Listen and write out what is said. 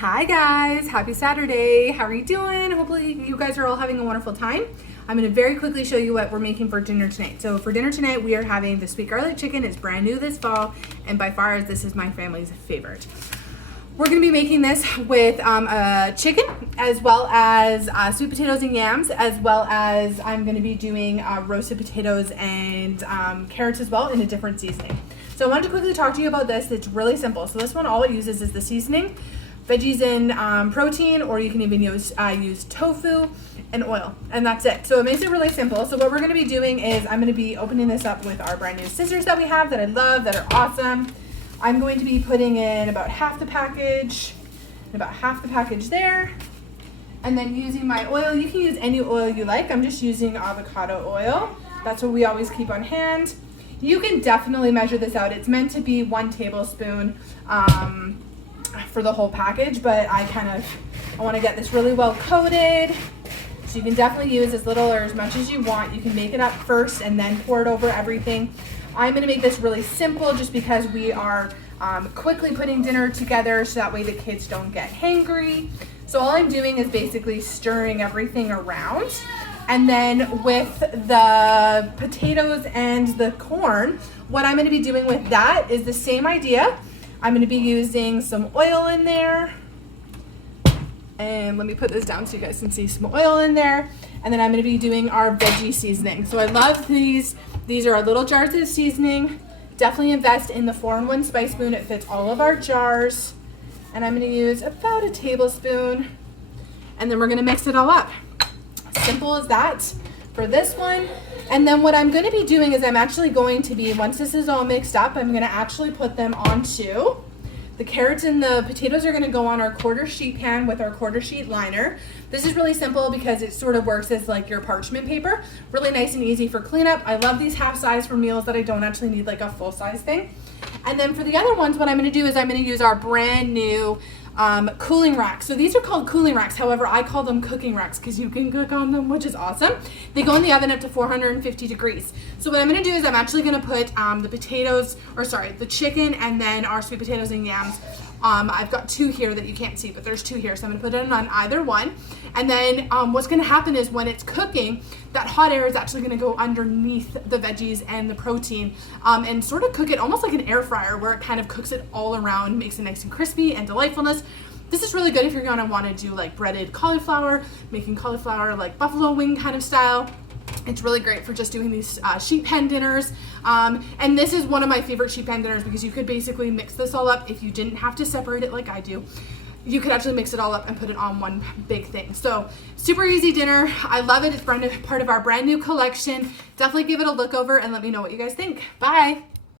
Hi guys, happy Saturday. How are you doing? Hopefully you guys are all having a wonderful time. I'm going to very quickly show you what we're making for dinner tonight. So for dinner tonight, we are having the sweet garlic chicken. It's brand new this fall, and by far this is my family's favorite. We're going to be making this with chicken, as well as sweet potatoes and yams, as well as I'm going to be doing roasted potatoes and carrots as well in a different seasoning. So I wanted to quickly talk to you about this. It's really simple. So this one, all it uses is the seasoning, veggies and protein, or you can even use tofu and oil, and that's it. So it makes it really simple. So what we're going to be doing is I'm going to be opening this up with our brand new scissors that we have that I love, that are awesome. I'm going to be putting in about half the package, and about half the package there, and then using my oil. You can use any oil you like. I'm just using avocado oil. That's what we always keep on hand. You can definitely measure this out. It's meant to be 1 tablespoon for the whole package, but I want to get this really well coated. So you can definitely use as little or as much as you want. You can make it up first and then pour it over everything. I'm going to make this really simple just because we are quickly putting dinner together, so that way the kids don't get hangry. So all I'm doing is basically stirring everything around. And then with the potatoes and the corn, what I'm going to be doing with that is the same idea. I'm going to be using some oil in there. And let me put this down so you guys can see some oil in there. And then I'm going to be doing our veggie seasoning. So I love these. These are our little jars of seasoning. Definitely invest in the 4-in-1 spice spoon. It fits all of our jars. And I'm going to use about a tablespoon. And then we're going to mix it all up. Simple as that for this one. And then what I'm going to be doing is I'm actually going to be, once this is all mixed up, I'm going to actually put them onto the carrots, and the potatoes are going to go on our quarter sheet pan with our quarter sheet liner. This is really simple because it sort of works as like your parchment paper. Really nice and easy for cleanup. I love these half size for meals that I don't actually need like a full size thing. And then for the other ones, what I'm going to do is I'm going to use our brand new cooling racks. So these are called cooling racks. However, I call them cooking racks because you can cook on them, which is awesome. They go in the oven up to 450 degrees. So what I'm going to do is I'm actually going to put the chicken and then our sweet potatoes and yams. I've got 2 here that you can't see, but there's 2 here. So I'm going to put it on either one. And then what's going to happen is when it's cooking, that hot air is actually going to go underneath the veggies and the protein and sort of cook it almost like an air fryer, where it kind of cooks it all around, makes it nice and crispy and delightfulness. This is really good if you're going to want to do like breaded cauliflower, making cauliflower like buffalo wing kind of style. It's really great for just doing these sheet pan dinners. And this is one of my favorite sheet pan dinners because you could basically mix this all up if you didn't have to separate it like I do. You could actually mix it all up and put it on one big thing. So super easy dinner. I love it. It's part of our brand new collection. Definitely give it a look over and let me know what you guys think. Bye.